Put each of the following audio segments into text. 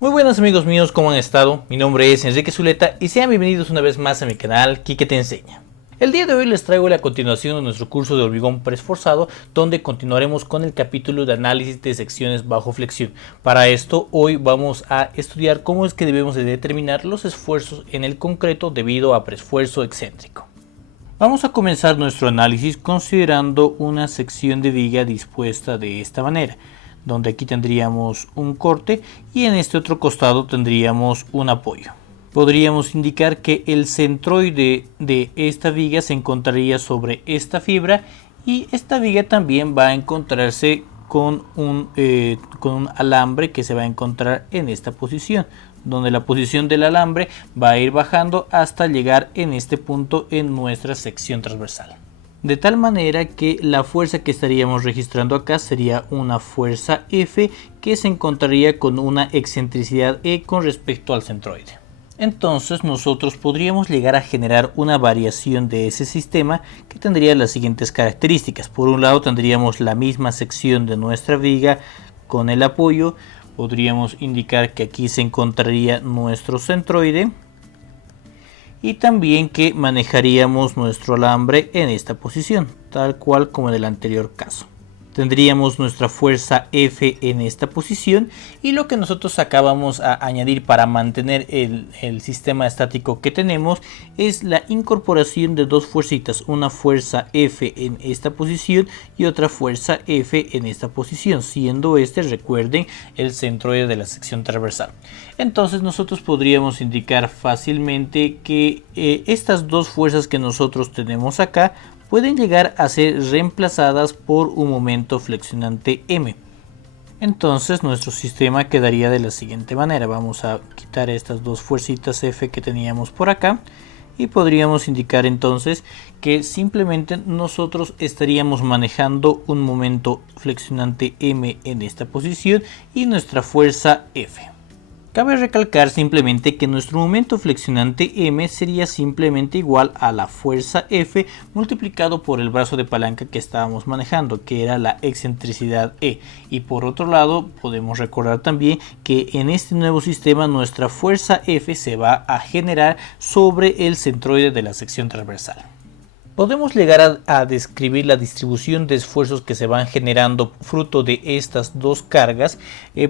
Muy buenas amigos míos, ¿cómo han estado? Mi nombre es Enrique Zuleta y sean bienvenidos una vez más a mi canal Quique Te Enseña. El día de hoy les traigo la continuación de nuestro curso de hormigón preesforzado, donde continuaremos con el capítulo de análisis de secciones bajo flexión. Para esto, hoy vamos a estudiar cómo es que debemos de determinar los esfuerzos en el concreto debido a preesfuerzo excéntrico. Vamos a comenzar nuestro análisis considerando una sección de viga dispuesta de esta manera, donde aquí tendríamos un corte y en este otro costado tendríamos un apoyo. Podríamos indicar que el centroide de esta viga se encontraría sobre esta fibra y esta viga también va a encontrarse con un alambre que se va a encontrar en esta posición, donde la posición del alambre va a ir bajando hasta llegar en este punto en nuestra sección transversal. De tal manera que la fuerza que estaríamos registrando acá sería una fuerza F que se encontraría con una excentricidad E con respecto al centroide. Entonces nosotros podríamos llegar a generar una variación de ese sistema que tendría las siguientes características. Por un lado tendríamos la misma sección de nuestra viga con el apoyo. Podríamos indicar que aquí se encontraría nuestro centroide y también que manejaríamos nuestro alambre en esta posición, tal cual como en el anterior caso. Tendríamos nuestra fuerza F en esta posición y lo que nosotros acabamos a añadir para mantener el sistema estático que tenemos es la incorporación de dos fuercitas, una fuerza F en esta posición y otra fuerza F en esta posición, siendo este, recuerden, el centroide de la sección transversal. Entonces nosotros podríamos indicar fácilmente que estas dos fuerzas que nosotros tenemos acá pueden llegar a ser reemplazadas por un momento flexionante M. Entonces nuestro sistema quedaría de la siguiente manera. Vamos a quitar estas dos fuercitas F que teníamos por acá y podríamos indicar entonces que simplemente nosotros estaríamos manejando un momento flexionante M en esta posición y nuestra fuerza F. Cabe recalcar simplemente que nuestro momento flexionante M sería simplemente igual a la fuerza F multiplicado por el brazo de palanca que estábamos manejando, que era la excentricidad E. Y por otro lado, podemos recordar también que en este nuevo sistema nuestra fuerza F se va a generar sobre el centroide de la sección transversal. Podemos llegar a describir la distribución de esfuerzos que se van generando fruto de estas dos cargas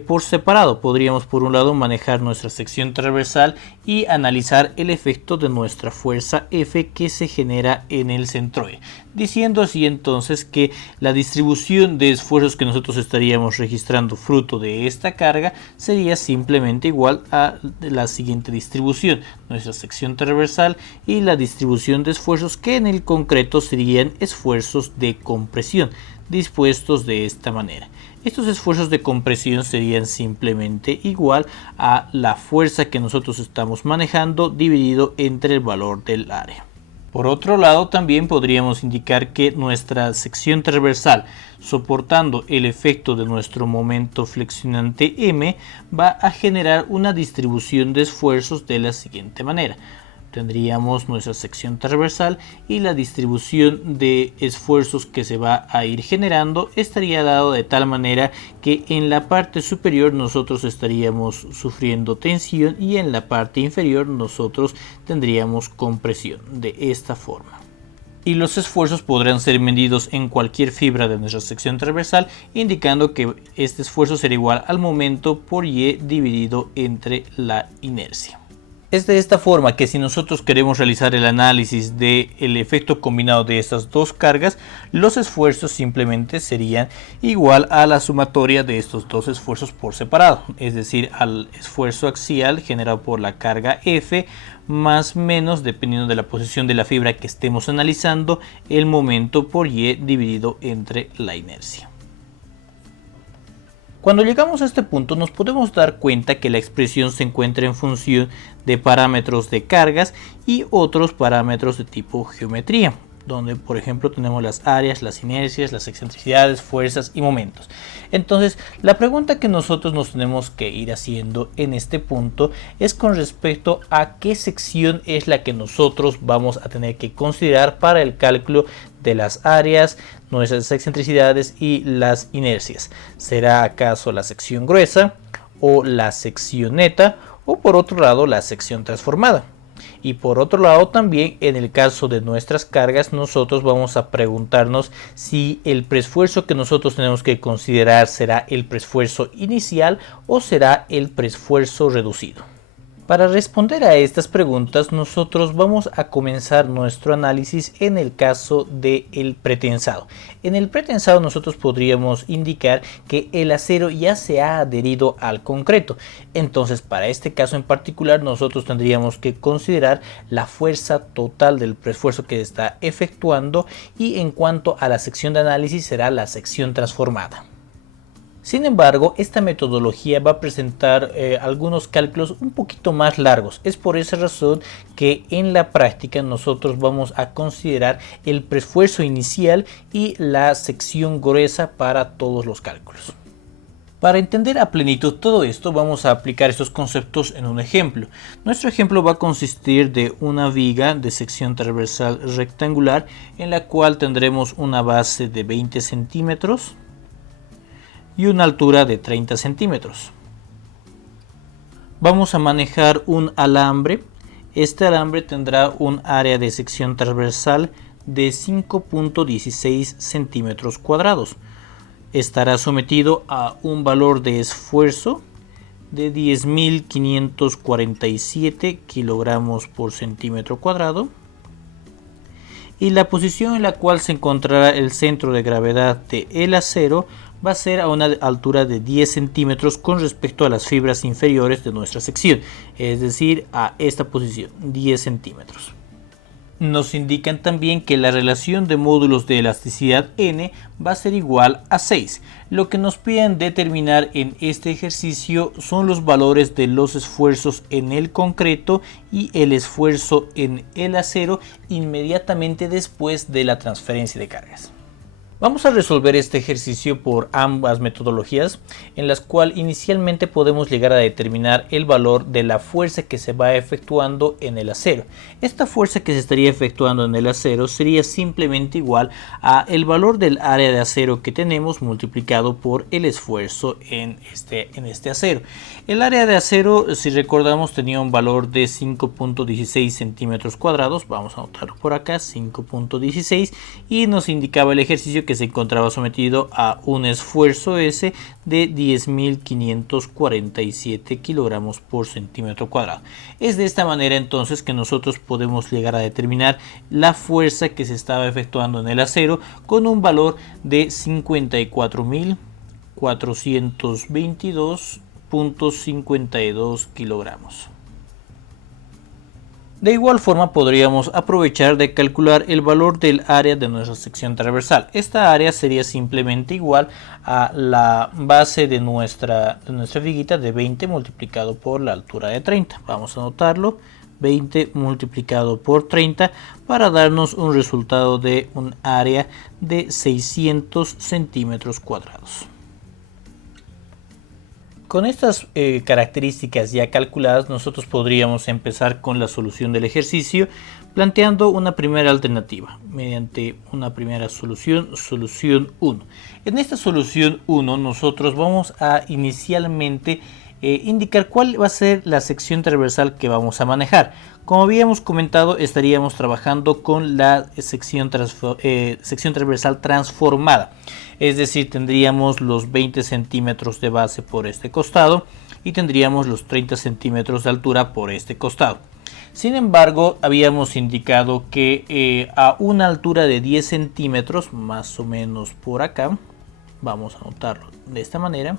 por separado. Podríamos por un lado manejar nuestra sección transversal y analizar el efecto de nuestra fuerza F que se genera en el centroide, diciendo así entonces que la distribución de esfuerzos que nosotros estaríamos registrando fruto de esta carga sería simplemente igual a la siguiente distribución: nuestra sección transversal y la distribución de esfuerzos que en el concreto serían esfuerzos de compresión dispuestos de esta manera. Estos esfuerzos de compresión serían simplemente igual a la fuerza que nosotros estamos manejando dividido entre el valor del área. Por otro lado, también podríamos indicar que nuestra sección transversal, soportando el efecto de nuestro momento flexionante M, va a generar una distribución de esfuerzos de la siguiente manera. Tendríamos nuestra sección transversal y la distribución de esfuerzos que se va a ir generando estaría dado de tal manera que en la parte superior nosotros estaríamos sufriendo tensión y en la parte inferior nosotros tendríamos compresión de esta forma. Y los esfuerzos podrán ser medidos en cualquier fibra de nuestra sección transversal, indicando que este esfuerzo será igual al momento por Y dividido entre la inercia. Es de esta forma que si nosotros queremos realizar el análisis del efecto combinado de estas dos cargas, los esfuerzos simplemente serían igual a la sumatoria de estos dos esfuerzos por separado, es decir, al esfuerzo axial generado por la carga F más menos, dependiendo de la posición de la fibra que estemos analizando, el momento por Y dividido entre la inercia. Cuando llegamos a este punto nos podemos dar cuenta que la expresión se encuentra en función de parámetros de cargas y otros parámetros de tipo geometría, donde por ejemplo tenemos las áreas, las inercias, las excentricidades, fuerzas y momentos. Entonces la pregunta que nosotros nos tenemos que ir haciendo en este punto es con respecto a qué sección es la que nosotros vamos a tener que considerar para el cálculo de las áreas, nuestras excentricidades y las inercias. ¿Será acaso la sección gruesa o la sección neta, o por otro lado la sección transformada. Y por otro lado también en el caso de nuestras cargas nosotros vamos a preguntarnos si el preesfuerzo que nosotros tenemos que considerar será el preesfuerzo inicial o será el preesfuerzo reducido. Para responder a estas preguntas nosotros vamos a comenzar nuestro análisis en el caso del pretensado. En el pretensado nosotros podríamos indicar que el acero ya se ha adherido al concreto. Entonces para este caso en particular nosotros tendríamos que considerar la fuerza total del preesfuerzo que está efectuando, y en cuanto a la sección de análisis será la sección transformada. Sin embargo, esta metodología va a presentar algunos cálculos un poquito más largos. Es por esa razón que en la práctica nosotros vamos a considerar el preesfuerzo inicial y la sección gruesa para todos los cálculos. Para entender a plenitud todo esto vamos a aplicar estos conceptos en un ejemplo. Nuestro ejemplo va a consistir de una viga de sección transversal rectangular en la cual tendremos una base de 20 centímetros y una altura de 30 centímetros. Vamos a manejar un alambre. Este alambre tendrá un área de sección transversal de 5.16 centímetros cuadrados. Estará sometido a un valor de esfuerzo de 10.547 kilogramos por centímetro cuadrado. Y la posición en la cual se encontrará el centro de gravedad del acero va a ser a una altura de 10 centímetros con respecto a las fibras inferiores de nuestra sección, es decir, a esta posición, 10 centímetros. Nos indican también que la relación de módulos de elasticidad N va a ser igual a 6. Lo que nos piden determinar en este ejercicio son los valores de los esfuerzos en el concreto y el esfuerzo en el acero inmediatamente después de la transferencia de cargas. Vamos a resolver este ejercicio por ambas metodologías, en las cuales inicialmente podemos llegar a determinar el valor de la fuerza que se va efectuando en el acero. Esta fuerza que se estaría efectuando en el acero sería simplemente igual a el valor del área de acero que tenemos multiplicado por el esfuerzo en este acero. El área de acero, si recordamos, tenía un valor de 5.16 centímetros cuadrados. Vamos a anotarlo por acá, 5.16, y nos indicaba el ejercicio que se encontraba sometido a un esfuerzo S de 10.547 kilogramos por centímetro cuadrado. Es de esta manera entonces que nosotros podemos llegar a determinar la fuerza que se estaba efectuando en el acero con un valor de 54.422.52 kilogramos. De igual forma podríamos aprovechar de calcular el valor del área de nuestra sección transversal. Esta área sería simplemente igual a la base de nuestra viguita de 20 multiplicado por la altura de 30. Vamos a anotarlo, 20 multiplicado por 30 para darnos un resultado de un área de 600 centímetros cuadrados. Con estas características ya calculadas, nosotros podríamos empezar con la solución del ejercicio planteando una primera alternativa mediante una primera solución 1. En esta solución 1 nosotros vamos a inicialmente indicar cuál va a ser la sección transversal que vamos a manejar. Como habíamos comentado, estaríamos trabajando con la sección transversal transformada, es decir, tendríamos los 20 centímetros de base por este costado y tendríamos los 30 centímetros de altura por este costado. Sin embargo, habíamos indicado que a una altura de 10 centímetros, más o menos por acá, vamos a anotarlo de esta manera,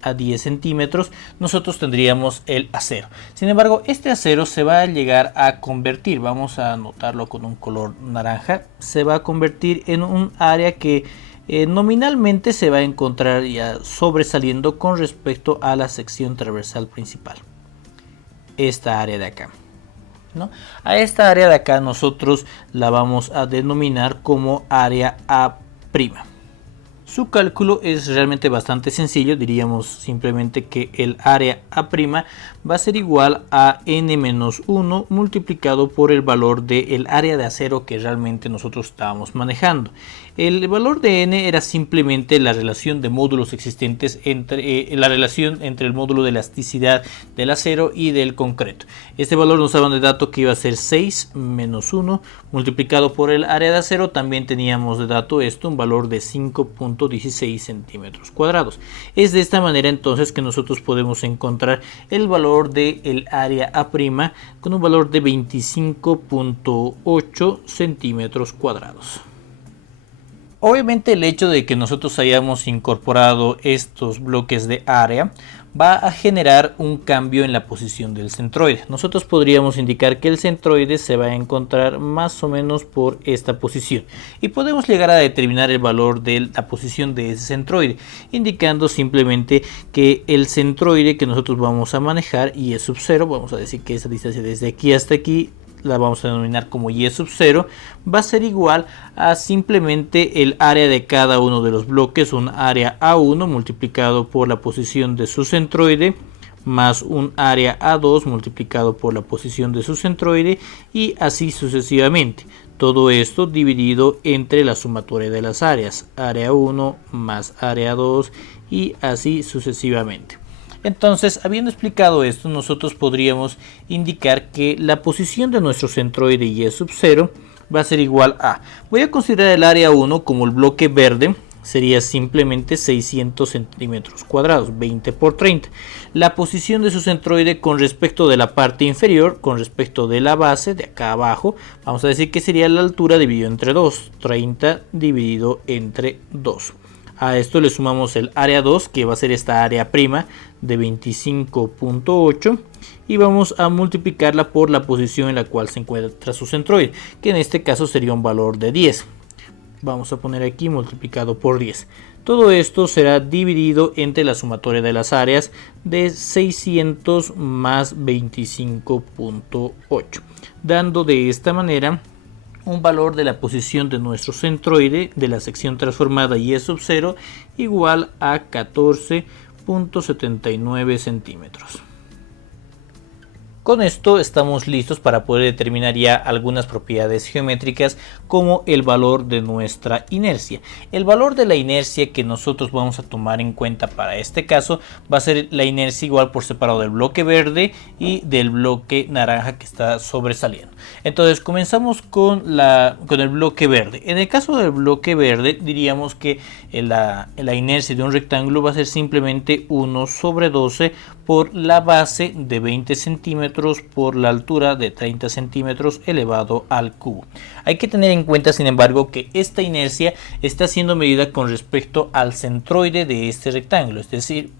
a 10 centímetros nosotros tendríamos el acero. Sin embargo, este acero se va a llegar a convertir, vamos a anotarlo con un color naranja, se va a convertir en un área que nominalmente se va a encontrar ya sobresaliendo con respecto a la sección transversal principal. Esta área de acá, ¿no? A esta área de acá nosotros la vamos a denominar como área A'. Su cálculo es realmente bastante sencillo, diríamos simplemente que el área A' va a ser igual a n-1 multiplicado por el valor del área de acero que realmente nosotros estábamos manejando. El valor de n era simplemente la relación de módulos existentes entre la relación entre el módulo de elasticidad del acero y del concreto. Este valor nos daban de dato que iba a ser 6 menos 1 multiplicado por el área de acero. También teníamos de dato esto, un valor de 5.16 centímetros cuadrados. Es de esta manera entonces que nosotros podemos encontrar el valor del área A' con un valor de 25.8 centímetros cuadrados. Obviamente el hecho de que nosotros hayamos incorporado estos bloques de área va a generar un cambio en la posición del centroide. Nosotros podríamos indicar que el centroide se va a encontrar más o menos por esta posición y podemos llegar a determinar el valor de la posición de ese centroide, indicando simplemente que el centroide que nosotros vamos a manejar, y es sub 0, vamos a decir que esa distancia desde aquí hasta aquí la vamos a denominar como y sub 0, va a ser igual a simplemente el área de cada uno de los bloques, un área A1 multiplicado por la posición de su centroide, más un área A2 multiplicado por la posición de su centroide, y así sucesivamente. Todo esto dividido entre la sumatoria de las áreas, área 1 más área 2, y así sucesivamente. Entonces, habiendo explicado esto, nosotros podríamos indicar que la posición de nuestro centroide y sub 0 va a ser igual a, voy a considerar el área 1 como el bloque verde, sería simplemente 600 centímetros cuadrados, 20 por 30. La posición de su centroide con respecto de la parte inferior, con respecto de la base, de acá abajo, vamos a decir que sería la altura dividido entre 2, 30 dividido entre 2. A esto le sumamos el área 2, que va a ser esta área prima de 25.8, y vamos a multiplicarla por la posición en la cual se encuentra su centroide, que en este caso sería un valor de 10. Vamos a poner aquí multiplicado por 10. Todo esto será dividido entre la sumatoria de las áreas de 600 más 25.8, dando de esta manera un valor de la posición de nuestro centroide de la sección transformada y sub 0 igual a 14.79 centímetros. Con esto estamos listos para poder determinar ya algunas propiedades geométricas como el valor de nuestra inercia. El valor de la inercia que nosotros vamos a tomar en cuenta para este caso va a ser la inercia igual por separado del bloque verde y del bloque naranja que está sobresaliendo. Entonces comenzamos con el bloque verde. En el caso del bloque verde diríamos que la inercia de un rectángulo va a ser simplemente 1 sobre 12 por la base de 20 centímetros por la altura de 30 centímetros elevado al cubo. Hay que tener en cuenta, sin embargo, que esta inercia está siendo medida con respecto al centroide de este rectángulo, es decir,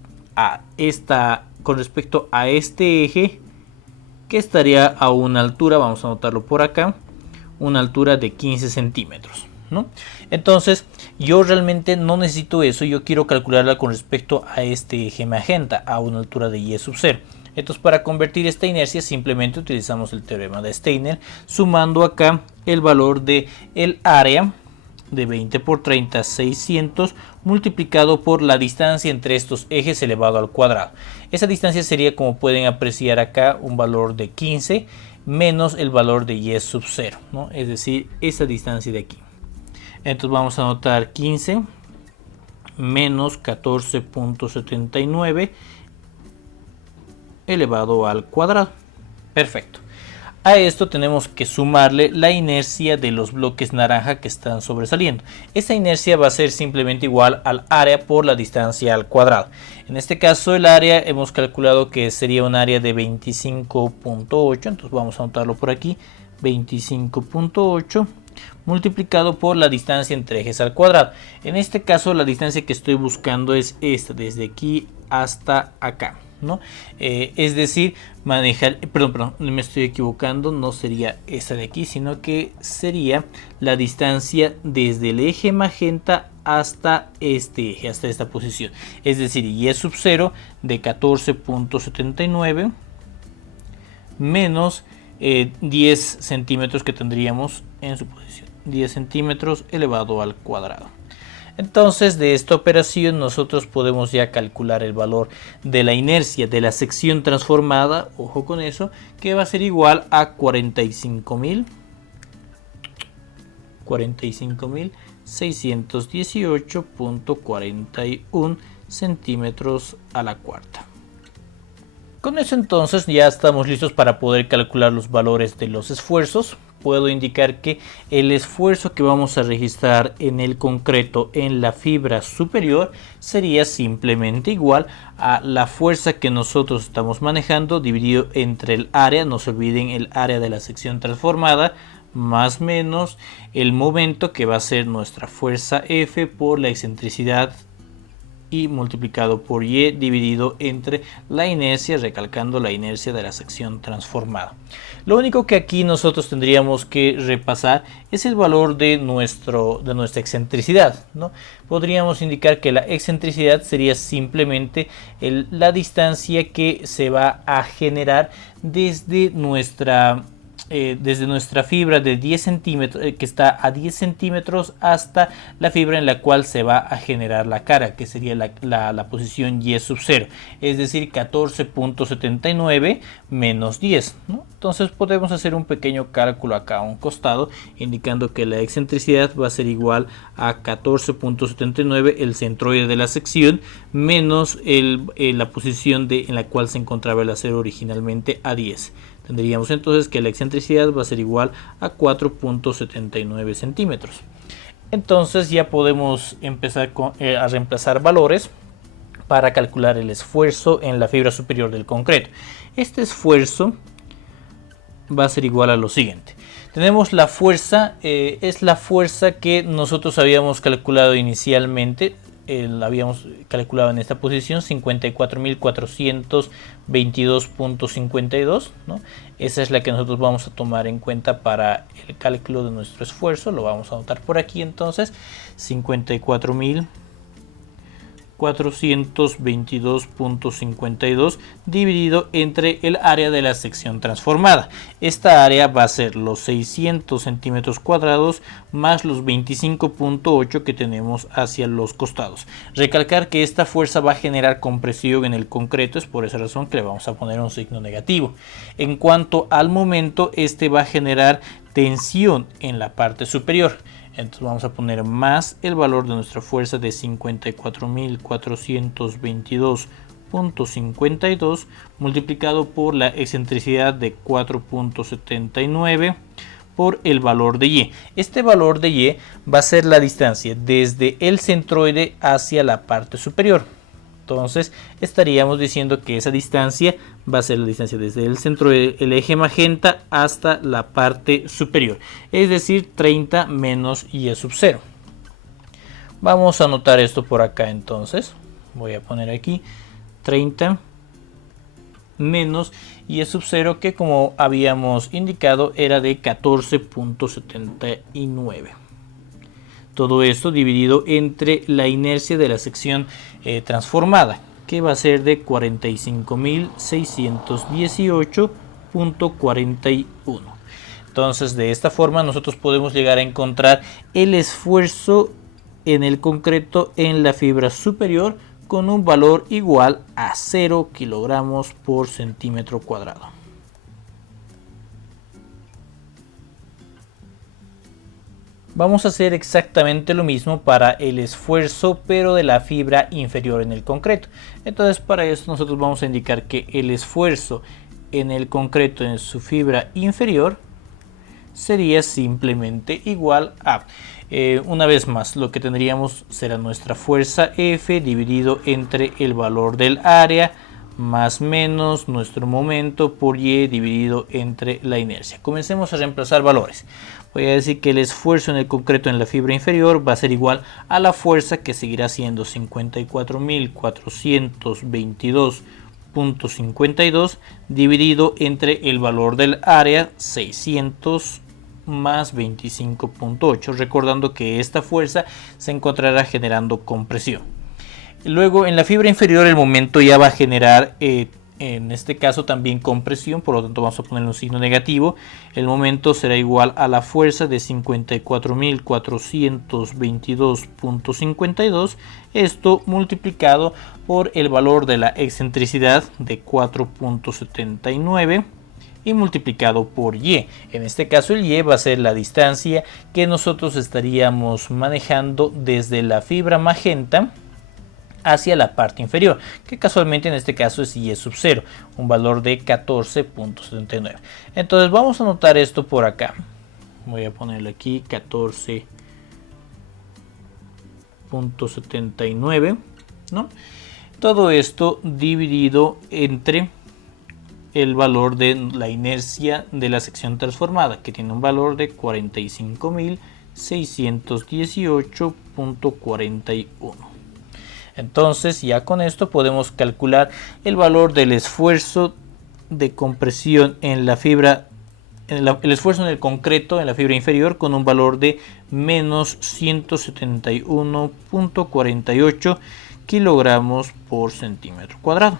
con respecto a este eje, que estaría a una altura, vamos a anotarlo por acá, una altura de 15 centímetros. ¿No? Entonces yo realmente no necesito eso, yo quiero calcularla con respecto a este eje magenta a una altura de y sub 0. Entonces, para convertir esta inercia simplemente utilizamos el teorema de Steiner, sumando acá el valor de el área de 20 por 30, 600, multiplicado por la distancia entre estos ejes elevado al cuadrado. Esa distancia sería, como pueden apreciar acá, un valor de 15 menos el valor de y sub 0, ¿no? Es decir, esa distancia de aquí. Entonces vamos a anotar 15 menos 14.79 elevado al cuadrado. Perfecto. A esto tenemos que sumarle la inercia de los bloques naranja que están sobresaliendo. Esta inercia va a ser simplemente igual al área por la distancia al cuadrado. En este caso el área hemos calculado que sería un área de 25.8, entonces vamos a anotarlo por aquí, 25.8 multiplicado por la distancia entre ejes al cuadrado. En este caso la distancia que estoy buscando es esta, desde aquí hasta acá, ¿no? Es decir, perdón, me estoy equivocando, no sería esta de aquí, sino que sería la distancia desde el eje magenta hasta este eje, hasta esta posición. Es decir, y sub 0 de 14.79 menos 10 centímetros que tendríamos en su posición, 10 centímetros elevado al cuadrado. Entonces, de esta operación nosotros podemos ya calcular el valor de la inercia de la sección transformada, ojo con eso, que va a ser igual a 45.000 618.41 centímetros a la cuarta. Con eso entonces ya estamos listos para poder calcular los valores de los esfuerzos. Puedo indicar que el esfuerzo que vamos a registrar en el concreto en la fibra superior sería simplemente igual a la fuerza que nosotros estamos manejando dividido entre el área, no se olviden el área de la sección transformada, más menos el momento que va a ser nuestra fuerza F por la excentricidad y multiplicado por Y dividido entre la inercia, recalcando la inercia de la sección transformada. Lo único que aquí nosotros tendríamos que repasar es el valor de nuestra excentricidad, ¿no? Podríamos indicar que la excentricidad sería simplemente la distancia que se va a generar desde nuestra fibra de 10 centímetros, que está a 10 centímetros, hasta la fibra en la cual se va a generar la cara, que sería la posición Y sub 0, es decir, 14.79 menos 10, ¿no? Entonces podemos hacer un pequeño cálculo acá a un costado, indicando que la excentricidad va a ser igual a 14.79, el centroide de la sección, menos la posición en la cual se encontraba el acero originalmente a 10. Tendríamos entonces que la excentricidad va a ser igual a 4.79 centímetros. Entonces ya podemos empezar a reemplazar valores para calcular el esfuerzo en la fibra superior del concreto. Este esfuerzo va a ser igual a lo siguiente. Tenemos la fuerza, es la fuerza que nosotros habíamos calculado inicialmente. La habíamos calculado en esta posición 54.422.52, ¿no? Esa es la que nosotros vamos a tomar en cuenta para el cálculo de nuestro esfuerzo. Lo vamos a anotar por aquí entonces, 54.422.52 dividido entre el área de la sección transformada. Esta área va a ser los 600 centímetros cuadrados más los 25.8 que tenemos hacia los costados. Recalcar que esta fuerza va a generar compresión en el concreto, es por esa razón que le vamos a poner un signo negativo. En cuanto al momento, este va a generar tensión en la parte superior. Entonces vamos a poner más el valor de nuestra fuerza de 54.422.52 multiplicado por la excentricidad de 4.79 por el valor de Y. Este valor de Y va a ser la distancia desde el centroide hacia la parte superior. Entonces estaríamos diciendo que esa distancia va a ser la distancia desde el centro del eje magenta hasta la parte superior, es decir, 30 menos Y sub 0. Vamos a anotar esto por acá entonces. Voy a poner aquí 30 menos Y sub 0, que como habíamos indicado era de 14.79. Todo esto dividido entre la inercia de la sección transformada, que va a ser de 45.618.41. Entonces de esta forma nosotros podemos llegar a encontrar el esfuerzo en el concreto en la fibra superior con un valor igual a 0 kilogramos por centímetro cuadrado. Vamos a hacer exactamente lo mismo para el esfuerzo, pero de la fibra inferior en el concreto. Entonces para esto nosotros vamos a indicar que el esfuerzo en el concreto en su fibra inferior sería simplemente igual a, una vez más, lo que tendríamos será nuestra fuerza F dividido entre el valor del área más menos nuestro momento por Y dividido entre la inercia. Comencemos a reemplazar valores. Voy a decir que el esfuerzo en el concreto en la fibra inferior va a ser igual a la fuerza, que seguirá siendo 54.422.52 dividido entre el valor del área 600 más 25.8, recordando que esta fuerza se encontrará generando compresión. Luego en la fibra inferior el momento ya va a generar en este caso también compresión, por lo tanto vamos a poner un signo negativo. El momento será igual a la fuerza de 54.422.52, esto multiplicado por el valor de la excentricidad de 4.79 y multiplicado por Y. En este caso el Y va a ser la distancia que nosotros estaríamos manejando desde la fibra magenta hacia la parte inferior, que casualmente en este caso es Y sub 0, un valor de 14.79. Entonces vamos a anotar esto por acá. Voy a ponerlo aquí, 14.79, ¿no? Todo esto dividido entre el valor de la inercia de la sección transformada, que tiene un valor de 45.618.41. Entonces ya con esto podemos calcular el valor del esfuerzo de compresión en la fibra, el esfuerzo en el concreto en la fibra inferior, con un valor de menos 171.48 kilogramos por centímetro cuadrado.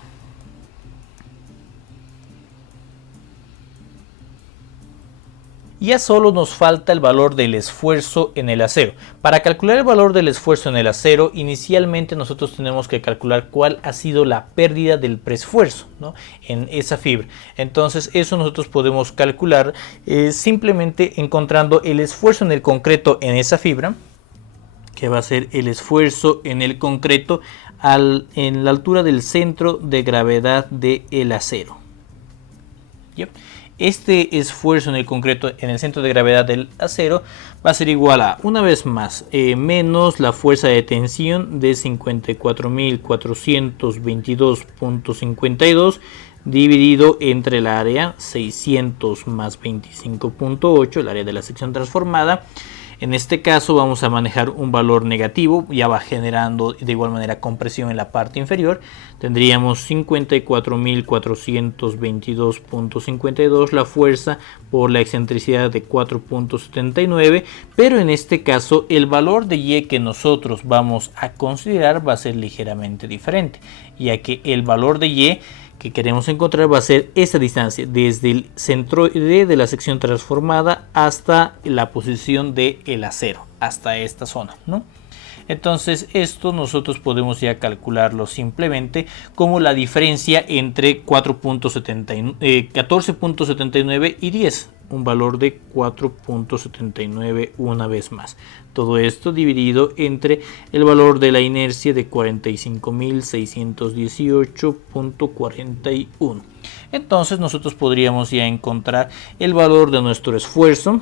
Ya solo nos falta el valor del esfuerzo en el acero. Para calcular el valor del esfuerzo en el acero, inicialmente nosotros tenemos que calcular cuál ha sido la pérdida del preesfuerzo, ¿no?, en esa fibra. Entonces eso nosotros podemos calcular simplemente encontrando el esfuerzo en el concreto en esa fibra, que va a ser el esfuerzo en el concreto en la altura del centro de gravedad del acero. ¿Yep? Este esfuerzo en el concreto en el centro de gravedad del acero va a ser igual a, una vez más, menos la fuerza de tensión de 54.422.52 dividido entre el área 600 más 25.8, el área de la sección transformada. En este caso vamos a manejar un valor negativo, ya va generando de igual manera compresión en la parte inferior. Tendríamos 54.422.52 la fuerza por la excentricidad de 4.79, pero en este caso el valor de Y que nosotros vamos a considerar va a ser ligeramente diferente, ya que el valor de Y que queremos encontrar va a ser esa distancia desde el centroide de la sección transformada hasta la posición del acero, hasta esta zona, ¿no? Entonces esto nosotros podemos ya calcularlo simplemente como la diferencia entre 14.79 y 10, un valor de 4.79 una vez más. Todo esto dividido entre el valor de la inercia de 45.618.41. Entonces nosotros podríamos ya encontrar el valor de nuestro esfuerzo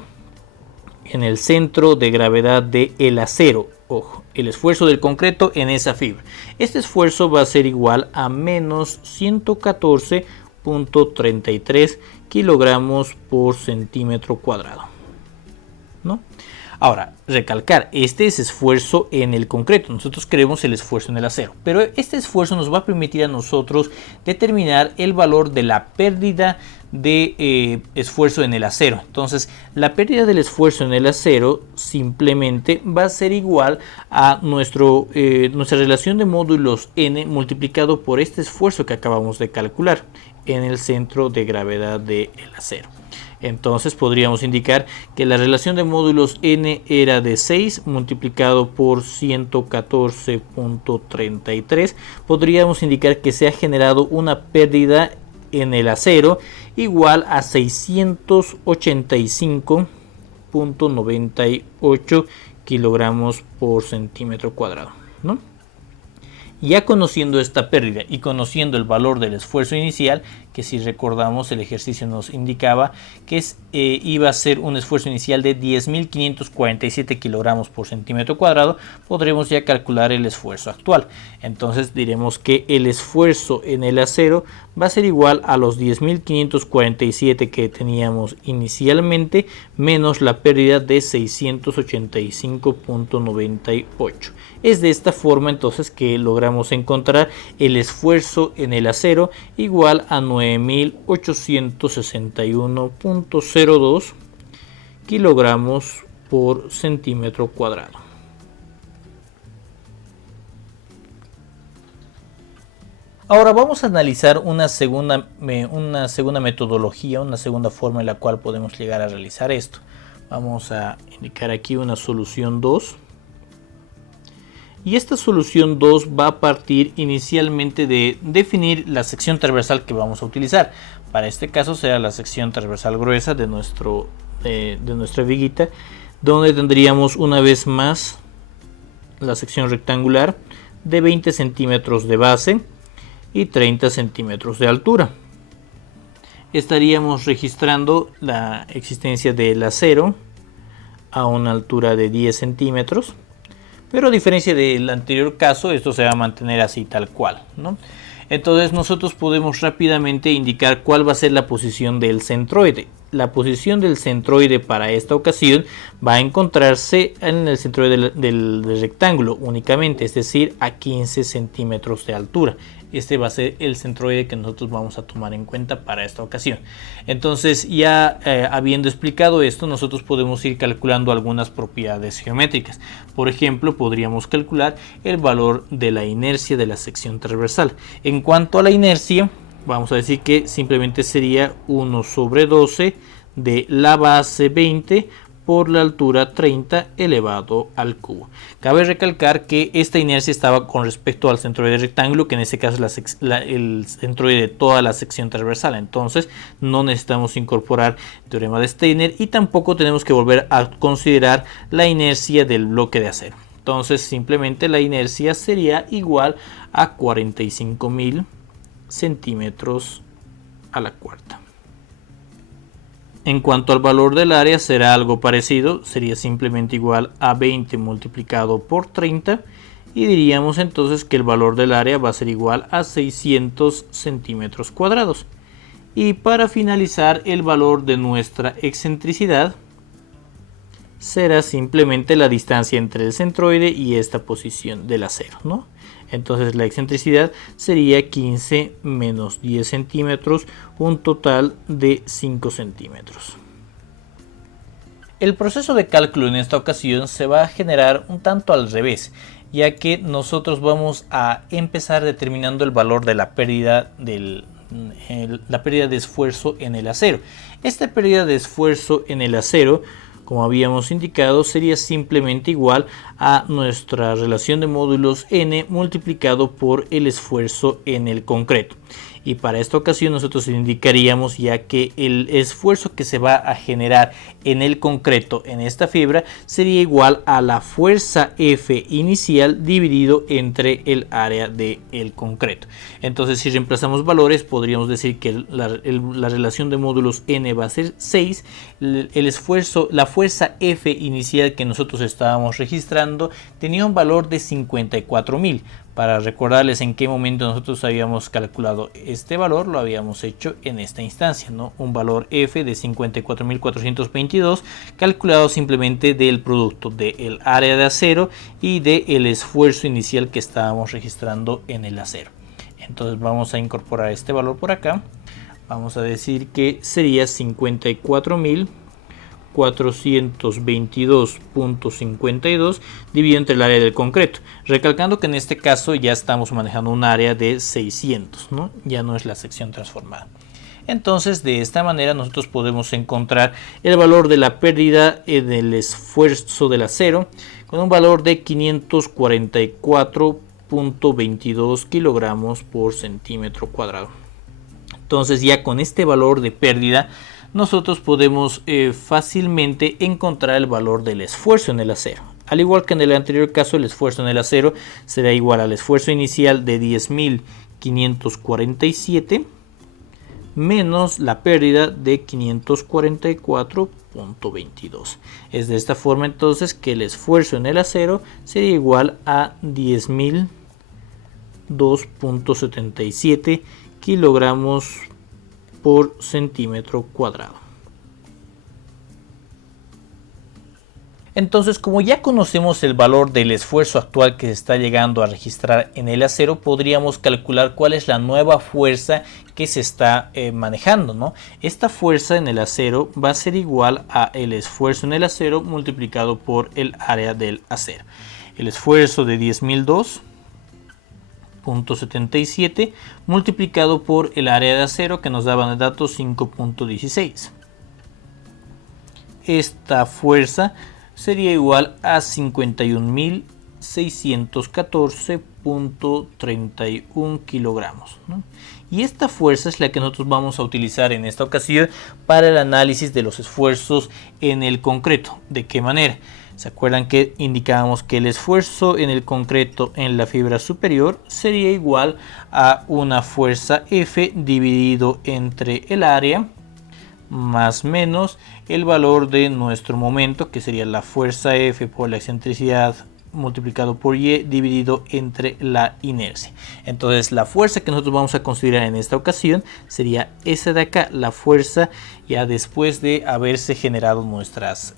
en el centro de gravedad del acero. Ojo, el esfuerzo del concreto en esa fibra. Este esfuerzo va a ser igual a menos 114.33 kilogramos por centímetro cuadrado, ¿no? Ahora, recalcar, este es esfuerzo en el concreto, nosotros queremos el esfuerzo en el acero, pero este esfuerzo nos va a permitir a nosotros determinar el valor de la pérdida de esfuerzo en el acero. Entonces, la pérdida del esfuerzo en el acero simplemente va a ser igual a nuestra relación de módulos n multiplicado por este esfuerzo que acabamos de calcular en el centro de gravedad del acero. Entonces podríamos indicar que la relación de módulos n era de 6 multiplicado por 114.33. Podríamos indicar que se ha generado una pérdida en el acero igual a 685.98 kilogramos por centímetro cuadrado, ¿no? Ya conociendo esta pérdida y conociendo el valor del esfuerzo inicial, que si recordamos el ejercicio nos indicaba que iba a ser un esfuerzo inicial de 10.547 kilogramos por centímetro cuadrado, podremos ya calcular el esfuerzo actual. Entonces diremos que el esfuerzo en el acero va a ser igual a los 10.547 que teníamos inicialmente menos la pérdida de 685.98. Es de esta forma entonces que logramos encontrar el esfuerzo en el acero igual a 9.861.02 kilogramos por centímetro cuadrado. Ahora vamos a analizar una segunda metodología, una segunda forma en la cual podemos llegar a realizar esto. Vamos a indicar aquí una solución 2. Y esta solución 2 va a partir inicialmente de definir la sección transversal que vamos a utilizar. Para este caso será la sección transversal gruesa de nuestra viguita, donde tendríamos una vez más la sección rectangular de 20 centímetros de base y 30 centímetros de altura. Estaríamos registrando la existencia del acero a una altura de 10 centímetros, pero a diferencia del anterior caso, esto se va a mantener así tal cual, ¿no? Entonces nosotros podemos rápidamente indicar cuál va a ser la posición del centroide. La posición del centroide para esta ocasión va a encontrarse en el centroide del rectángulo únicamente, es decir, a 15 centímetros de altura. Este va a ser el centroide que nosotros vamos a tomar en cuenta para esta ocasión. Entonces, ya habiendo explicado esto, nosotros podemos ir calculando algunas propiedades geométricas. Por ejemplo, podríamos calcular el valor de la inercia de la sección transversal. En cuanto a la inercia, vamos a decir que simplemente sería 1 sobre 12 de la base 20 por la altura 30 elevado al cubo. Cabe recalcar que esta inercia estaba con respecto al centroide rectángulo, que en este caso es el centroide de toda la sección transversal. Entonces no necesitamos incorporar el teorema de Steiner y tampoco tenemos que volver a considerar la inercia del bloque de acero. Entonces simplemente la inercia sería igual a 45.000 centímetros a la cuarta. En cuanto al valor del área, será algo parecido, sería simplemente igual a 20 multiplicado por 30 y diríamos entonces que el valor del área va a ser igual a 600 centímetros cuadrados. Y para finalizar, el valor de nuestra excentricidad será simplemente la distancia entre el centroide y esta posición del acero, ¿no? Entonces la excentricidad sería 15 menos 10 centímetros, un total de 5 centímetros. El proceso de cálculo en esta ocasión se va a generar un tanto al revés, ya que nosotros vamos a empezar determinando el valor de la pérdida de esfuerzo en el acero. Esta pérdida de esfuerzo en el acero, como habíamos indicado, sería simplemente igual a nuestra relación de módulos n multiplicado por el esfuerzo en el concreto. Y para esta ocasión nosotros indicaríamos ya que el esfuerzo que se va a generar en el concreto, en esta fibra, sería igual a la fuerza F inicial dividido entre el área del concreto. Entonces, si reemplazamos valores, podríamos decir que la relación de módulos n va a ser 6. El esfuerzo, la fuerza F inicial que nosotros estábamos registrando tenía un valor de 54.000. Para recordarles en qué momento nosotros habíamos calculado este valor, lo habíamos hecho en esta instancia, ¿no? Un valor F de 54.422 calculado simplemente del producto del área de acero y del esfuerzo inicial que estábamos registrando en el acero. Entonces vamos a incorporar este valor por acá. Vamos a decir que sería 54.422.52 dividido entre el área del concreto, recalcando que en este caso ya estamos manejando un área de 600, ¿no? Ya no es la sección transformada. Entonces, de esta manera nosotros podemos encontrar el valor de la pérdida del esfuerzo del acero con un valor de 544.22 kilogramos por centímetro cuadrado. Entonces, ya con este valor de pérdida nosotros podemos fácilmente encontrar el valor del esfuerzo en el acero. Al igual que en el anterior caso, el esfuerzo en el acero será igual al esfuerzo inicial de 10.547 menos la pérdida de 544.22. Es de esta forma entonces que el esfuerzo en el acero sería igual a 10.002.77 kilogramos por centímetro cuadrado. Entonces, como ya conocemos el valor del esfuerzo actual que se está llegando a registrar en el acero, podríamos calcular cuál es la nueva fuerza que se está manejando, ¿no? Esta fuerza en el acero va a ser igual a el esfuerzo en el acero multiplicado por el área del acero. El esfuerzo de 10.002.77 multiplicado por el área de acero, que nos daban el dato 5.16. Esta fuerza sería igual a 51.000 614.31 kilogramos, ¿no? Y esta fuerza es la que nosotros vamos a utilizar en esta ocasión para el análisis de los esfuerzos en el concreto. ¿De qué manera? ¿Se acuerdan que indicábamos que el esfuerzo en el concreto en la fibra superior sería igual a una fuerza F dividido entre el área más menos el valor de nuestro momento, que sería la fuerza F por la excentricidad multiplicado por Y dividido entre la inercia? Entonces la fuerza que nosotros vamos a considerar en esta ocasión sería esa de acá, la fuerza ya después de haberse generado nuestras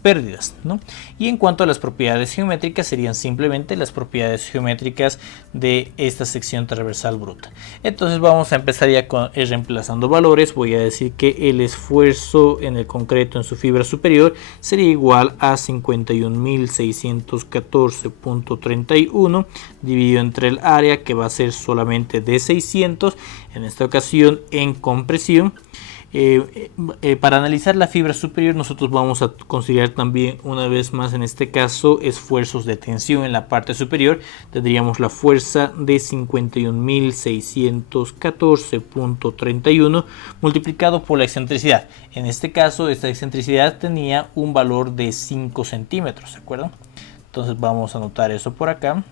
pérdidas, ¿no? Y en cuanto a las propiedades geométricas, serían simplemente las propiedades geométricas de esta sección transversal bruta. Entonces vamos a empezar ya con reemplazando valores. Voy a decir que el esfuerzo en el concreto en su fibra superior sería igual a 51.614.31 dividido entre el área, que va a ser solamente de 600 en esta ocasión en compresión. Para analizar la fibra superior, nosotros vamos a considerar también, una vez más en este caso, esfuerzos de tensión en la parte superior. Tendríamos la fuerza de 51.614.31 multiplicado por la excentricidad. En este caso, esta excentricidad tenía un valor de 5 centímetros, ¿de acuerdo? Entonces vamos a anotar eso por acá.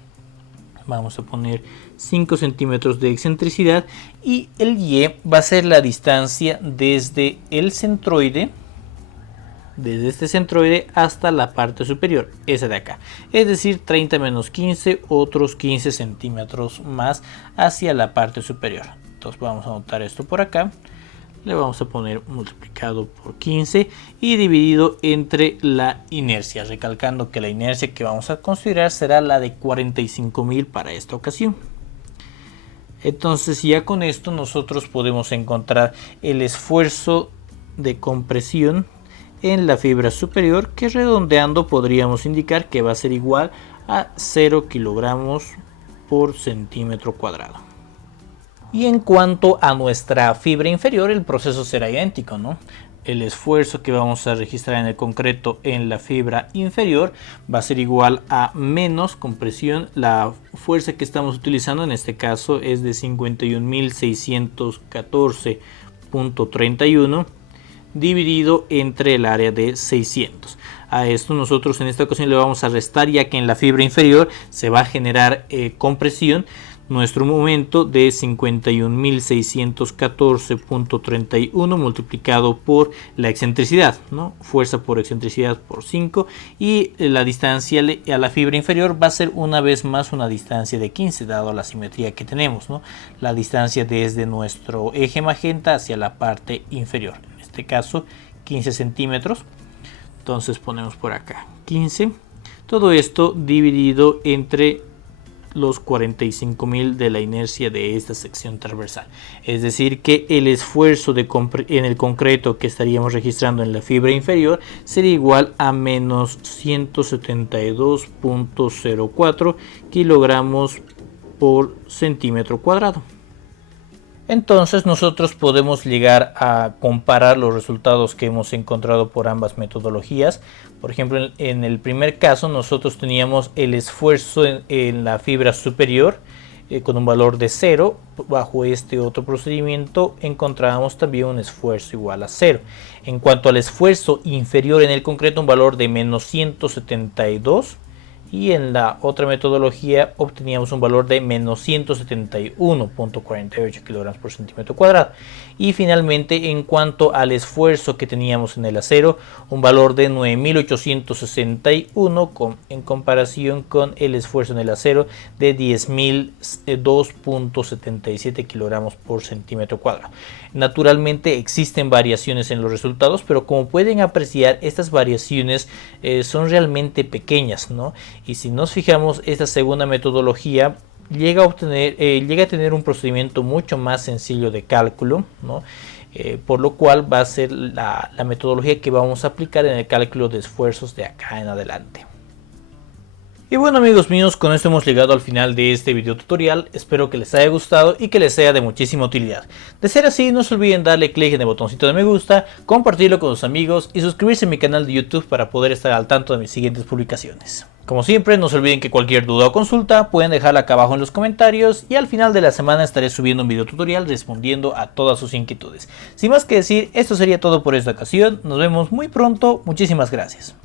Vamos a poner 5 centímetros de excentricidad, y el Y va a ser la distancia desde el centroide, desde este centroide hasta la parte superior, esa de acá. Es decir, 30 menos 15, otros 15 centímetros más hacia la parte superior. Entonces vamos a anotar esto por acá. Le vamos a poner multiplicado por 15 y dividido entre la inercia, recalcando que la inercia que vamos a considerar será la de 45.000 para esta ocasión. Entonces ya con esto nosotros podemos encontrar el esfuerzo de compresión en la fibra superior, que redondeando podríamos indicar que va a ser igual a 0 kilogramos por centímetro cuadrado. Y en cuanto a nuestra fibra inferior, el proceso será idéntico, ¿no? El esfuerzo que vamos a registrar en el concreto en la fibra inferior va a ser igual a menos compresión. La fuerza que estamos utilizando en este caso es de 51.614.31 dividido entre el área de 600. A esto nosotros en esta ocasión le vamos a restar, ya que en la fibra inferior se va a generar compresión. Nuestro momento de 51.614.31 multiplicado por la excentricidad, ¿no? Fuerza por excentricidad por 5, y la distancia a la fibra inferior va a ser una vez más una distancia de 15, dado la simetría que tenemos, ¿no? La distancia desde nuestro eje magenta hacia la parte inferior, en este caso 15 centímetros. Entonces ponemos por acá 15, todo esto dividido entre los 45.000 de la inercia de esta sección transversal. Es decir, que el esfuerzo en el concreto que estaríamos registrando en la fibra inferior sería igual a menos 172.04 kilogramos por centímetro cuadrado. Entonces nosotros podemos llegar a comparar los resultados que hemos encontrado por ambas metodologías. Por ejemplo, en el primer caso nosotros teníamos el esfuerzo en la fibra superior con un valor de 0. Bajo este otro procedimiento encontrábamos también un esfuerzo igual a 0. En cuanto al esfuerzo inferior en el concreto, un valor de menos 172. Y en la otra metodología obteníamos un valor de menos 171.48 kilogramos por centímetro cuadrado. Y finalmente, en cuanto al esfuerzo que teníamos en el acero, un valor de 9.861 en comparación con el esfuerzo en el acero de 10.002.77 kilogramos por centímetro cuadrado. Naturalmente existen variaciones en los resultados, pero como pueden apreciar, estas variaciones son realmente pequeñas, ¿no? Y si nos fijamos, esta segunda metodología llega a tener un procedimiento mucho más sencillo de cálculo, ¿no? Por lo cual va a ser la metodología que vamos a aplicar en el cálculo de esfuerzos de acá en adelante. Y bueno amigos míos, con esto hemos llegado al final de este video tutorial, espero que les haya gustado y que les sea de muchísima utilidad. De ser así, no se olviden darle clic en el botoncito de me gusta, compartirlo con sus amigos y suscribirse a mi canal de YouTube para poder estar al tanto de mis siguientes publicaciones. Como siempre, no se olviden que cualquier duda o consulta pueden dejarla acá abajo en los comentarios y al final de la semana estaré subiendo un video tutorial respondiendo a todas sus inquietudes. Sin más que decir, esto sería todo por esta ocasión, nos vemos muy pronto, muchísimas gracias.